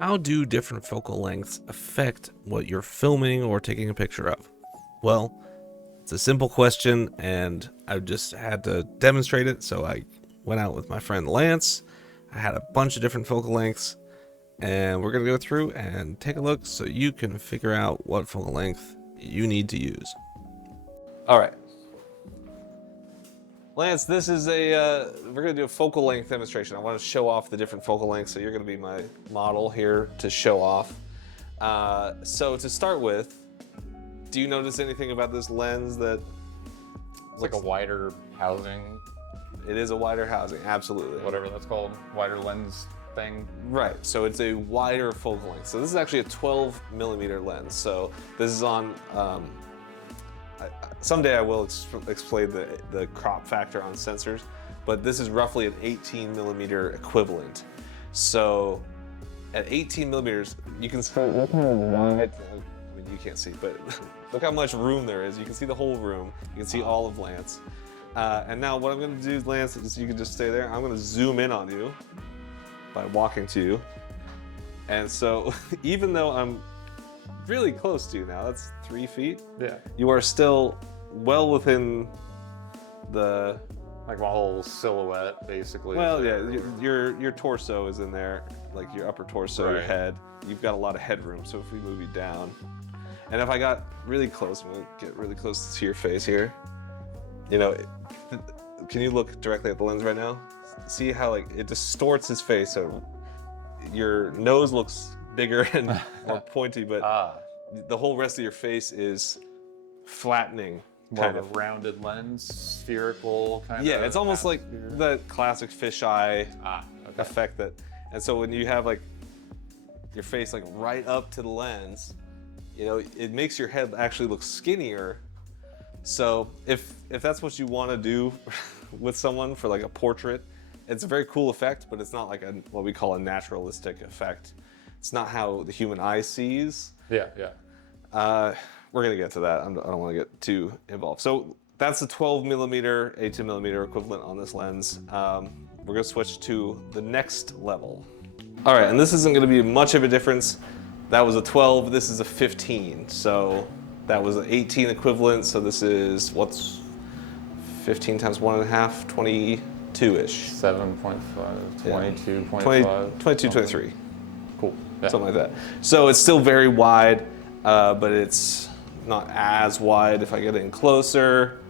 How do different focal lengths affect what you're filming or taking a picture of? Well, it's a simple question, and I just had to demonstrate it, so I went out with my friend Lance. I had a bunch of different focal lengths, and we're going to go through and take a look so you can figure out what focal length you need to use. All right. Lance, this is we're going to do a focal length demonstration. I want to show off the different focal lengths, so you're going to be my model here to show off. So to start with, do you notice anything about this lens that... It's like a wider housing. It is a wider housing, absolutely. Whatever that's called, wider lens thing. Right, so it's a wider focal length. So this is actually a 12 millimeter lens. So this is on, someday I will explain the crop factor on sensors, but this is roughly an 18 millimeter equivalent. So at 18 millimeters, you can see, look how wide, I mean, you can't see, but look how much room there is. You can see the whole room. You can see all of Lance. And now what I'm gonna do, Lance, is you can just stay there. I'm gonna zoom in on you by walking to you. And so even though I'm really close to you now, that's 3 feet. Yeah. You are still well within the... Like my whole silhouette, basically. Well, yeah, your torso is in there, like your upper torso, your head. You've got a lot of headroom, so if we move you down, and if I got really close, I'm gonna get really close to your face here. You know, can you look directly at the lens right now? See how like it distorts his face, so your nose looks bigger and more pointy, but the whole rest of your face is flattening. More of a rounded lens, spherical kind of. Yeah, it's almost like the classic fisheye effect and so when you have like your face like right up to the lens, you know, it makes your head actually look skinnier. So if that's what you want to do with someone for like a portrait, it's a very cool effect, but it's not like what we call a naturalistic effect. It's not how the human eye sees. Yeah. We're gonna get to that. I don't want to get too involved. So that's the 12 millimeter, 18 millimeter equivalent on this lens. We're gonna switch to the next level. All right, and this isn't gonna be much of a difference. That was a 12, this is a 15. So that was an 18 equivalent. So this is, what's 15 times 1.5, 22-ish. 7.5, 22.5. 22, 23. Cool. Yeah. Something like that. So it's still very wide, but it's not as wide. If I get in closer,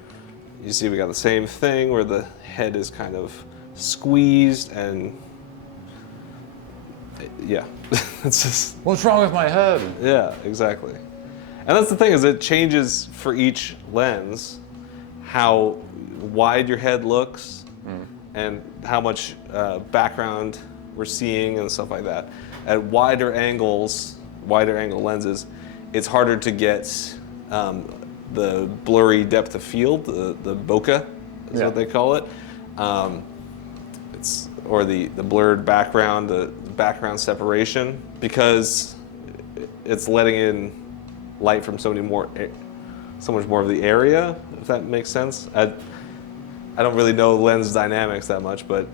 you see we got the same thing where the head is kind of squeezed and yeah. It's just... What's wrong with my head? Yeah, exactly. And that's the thing, is it changes for each lens how wide your head looks and how much background we're seeing and stuff like that. At wider angle lenses, it's harder to get the blurry depth of field, the bokeh is what they call it. Or the blurred background, the background separation, because it's letting in light from so much more of the area, if that makes sense. I don't really know lens dynamics that much, but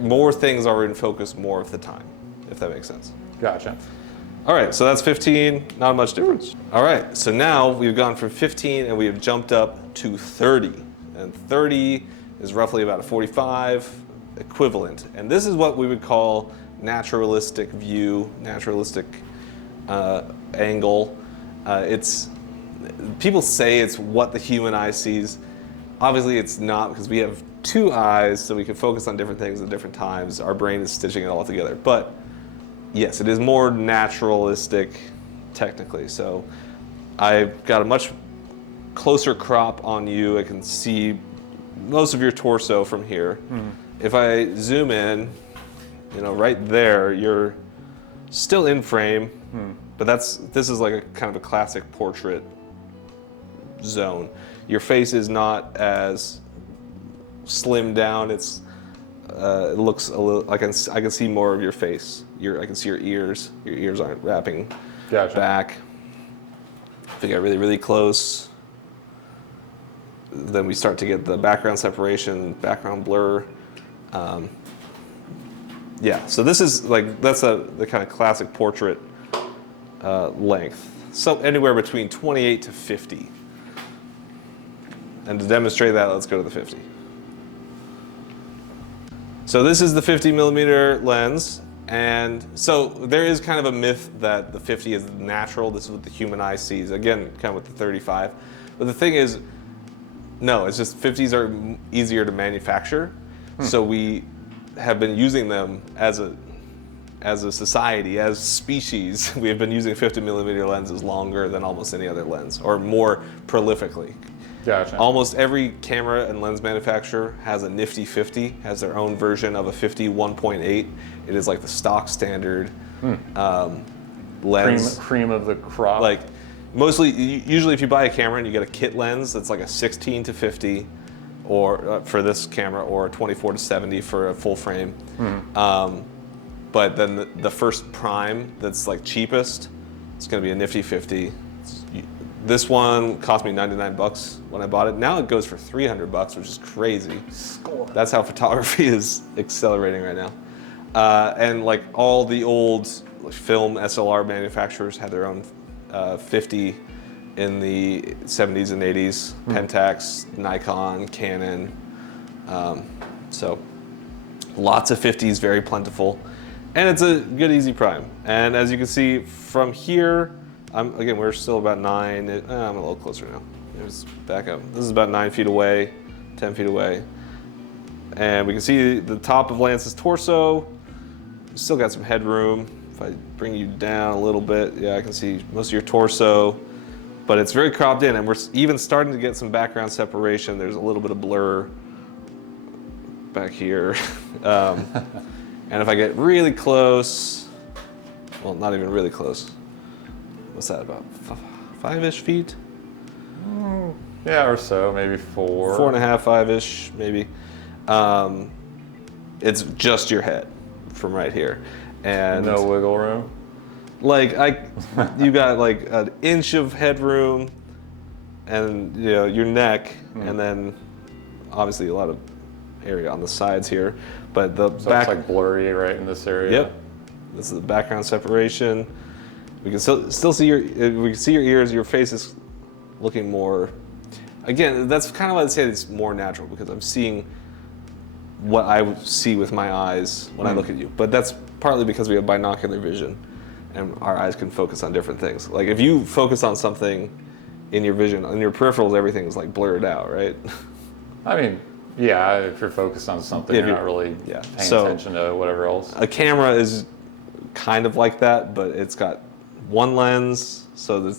more things are in focus more of the time, if that makes sense. Gotcha. All right, so that's 15, not much difference. All right, so now we've gone from 15 and we have jumped up to 30. And 30 is roughly about a 45 equivalent. And this is what we would call naturalistic view, naturalistic angle. People say it's what the human eye sees. Obviously it's not, because we have two eyes, so we can focus on different things at different times. Our brain is stitching it all together. But yes, it is more naturalistic technically. So I've got a much closer crop on you. I can see most of your torso from here. If I zoom in, you know, right there, you're still in frame, but this is like a kind of a classic portrait zone. Your face is not as slimmed down. It looks a little. I can see more of your face. I can see your ears. Your ears aren't wrapping back. If you get really, really close, then we start to get the background separation, background blur. Yeah, so this is like, that's the kind of classic portrait length. So anywhere between 28 to 50. And to demonstrate that, let's go to the 50. So this is the 50 millimeter lens. And so there is kind of a myth that the 50 is natural. This is what the human eye sees. Again, kind of with the 35. But the thing is, no, it's just 50s are easier to manufacture. So we have been using them as a society, as species. We have been using 50 millimeter lenses longer than almost any other lens, or more prolifically. Gotcha. Almost every camera and lens manufacturer has a nifty 50, has their own version of a 50 1.8. It is like the stock standard lens. Cream of the crop. Like mostly, usually if you buy a camera and you get a kit lens, it's like a 16 to 50, or for this camera, or a 24 to 70 for a full frame. But then the first prime that's like cheapest, it's going to be a nifty 50. This one cost me 99 bucks when I bought it. Now it goes for 300 bucks, which is crazy. Score. That's how photography is accelerating right now. And like all the old film SLR manufacturers had their own 50 in the 70s and 80s. Pentax, Nikon, Canon. So lots of 50s, very plentiful. And it's a good, easy prime. And as you can see from here, again, we're still about 9. I'm a little closer now. Let's back up. This is about 9 feet away, 10 feet away. And we can see the top of Lance's torso. Still got some headroom. If I bring you down a little bit, yeah, I can see most of your torso. But it's very cropped in, and we're even starting to get some background separation. There's a little bit of blur back here. And if I get really close, well, not even really close. What's that, about 5-ish feet? Yeah, or so, maybe 4. 4.5, 5-ish, maybe. It's just your head from right here. And no wiggle room. Like you got like an inch of headroom, and you know your neck, and then obviously a lot of area on the sides here. But the back, it's like blurry right in this area. Yep. This is the background separation. We can still see your ears. Your face is looking more. Again, that's kind of why I say it's more natural, because I'm seeing what I see with my eyes when I look at you. But that's partly because we have binocular vision, and our eyes can focus on different things. Like if you focus on something in your vision, in your peripherals, everything is like blurred out, right? I mean, yeah, if you're focused on something, you're not really paying attention to whatever else. A camera is kind of like that, but it's got one lens, so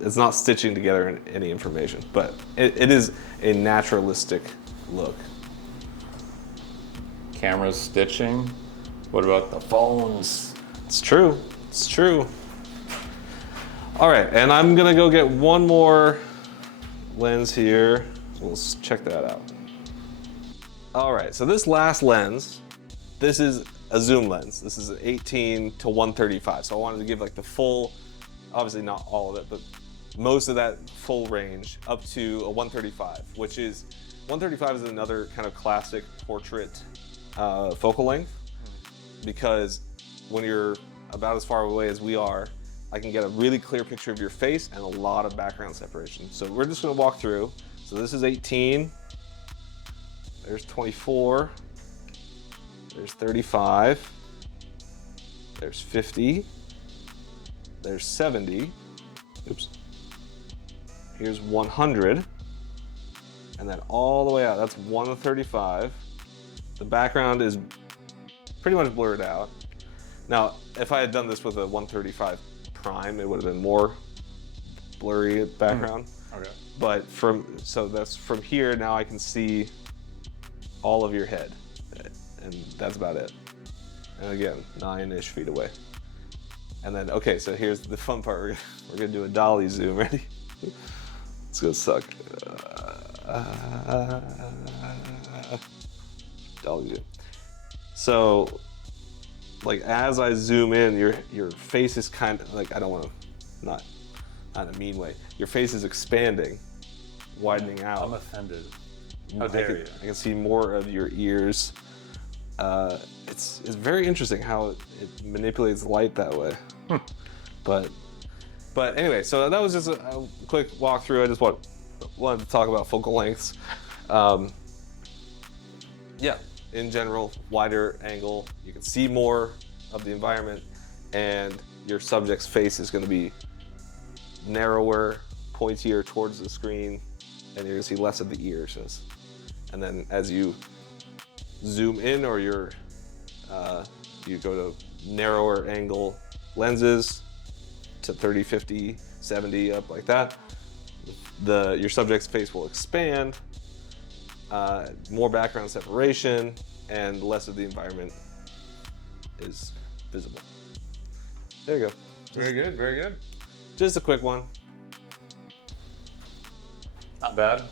it's not stitching together any information. But it is a naturalistic look. Cameras stitching. What about the phones? It's true. It's true. All right, and I'm gonna go get one more lens here. We'll check that out. All right, so this last lens, this is a zoom lens. This is an 18 to 135. So I wanted to give like the full, obviously not all of it, but most of that full range up to a 135, which is, 135 is another kind of classic portrait focal length, because when you're about as far away as we are, I can get a really clear picture of your face and a lot of background separation. So we're just gonna walk through. So this is 18, there's 24, there's 35, there's 50, there's 70, oops, here's 100, and then all the way out, that's 135. The background is pretty much blurred out. Now, if I had done this with a 135 prime, it would have been more blurry background. Okay. But so that's from here, now I can see all of your head, and that's about it. And again, 9-ish feet away. And then, okay, so here's the fun part. We're gonna do a dolly zoom. Ready? It's gonna suck. Dolly zoom. So, like as I zoom in, your face is kind of like, I don't want to, not in a mean way. Your face is expanding, widening out. I'm offended. How dare you? I can see more of your ears. It's very interesting how it manipulates light that way. But anyway, so that was just a quick walkthrough. I just wanted to talk about focal lengths. Yeah, in general, wider angle, you can see more of the environment, and your subject's face is going to be narrower, pointier towards the screen, and you're going to see less of the ears. And then as you zoom in, or you go to narrower angle lenses to 30, 50, 70, up like that, your subject's face will expand, more background separation, and less of the environment is visible. There you go. Very good, very good. Just a quick one. Not bad.